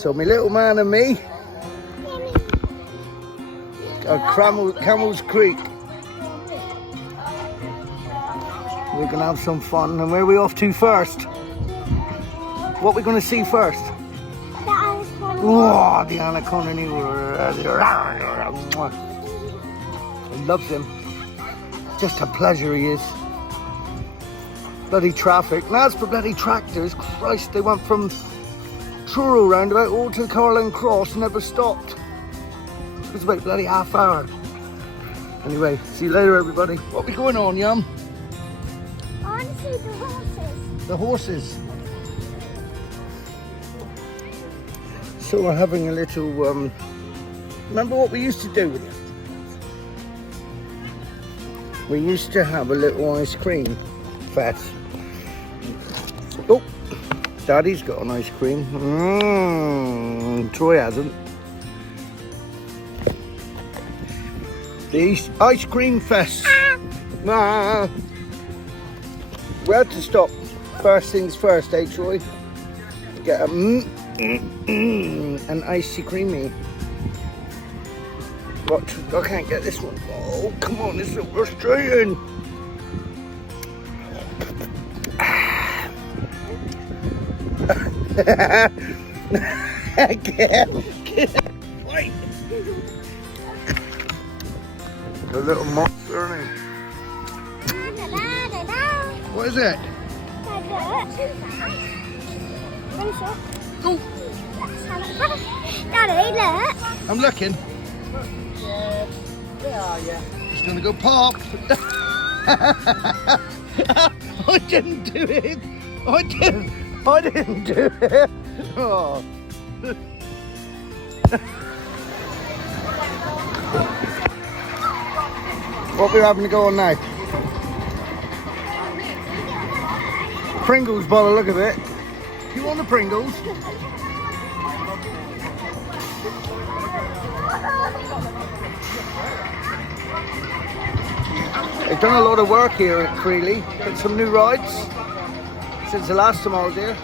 So my little man and me are Camel's Creek. We're gonna have some fun. And where are we off to first? What are we gonna see first? The anaconda. Oh, the anaconda. He loves him. Just a pleasure he is. Bloody traffic. Now as for bloody tractors, Christ, they went from Truro roundabout all to Carlin Cross, never stopped. It was about bloody half hour. Anyway, see you later everybody. What are we going on, Yum? I want to see the horses. The horses. So we're having a little, remember what we used to do with it? We used to have a little ice cream fest. Oh, Daddy's got an ice cream. Troy hasn't. The ice cream fest. Ah. We had to stop. First things first, eh, Troy? Get an icy creamy. What? I can't get this one. Oh, come on, this is frustrating. Wait. A little monster, isn't he? What is it? Oh, Daddy, look. I'm looking. It's gonna go pop. I didn't do it. I didn't do it. Oh. What we're having to go on now? Pringles by the look of it. You want the Pringles? They've done a lot of work here at Creeley. Got some new rides since the last time I was here.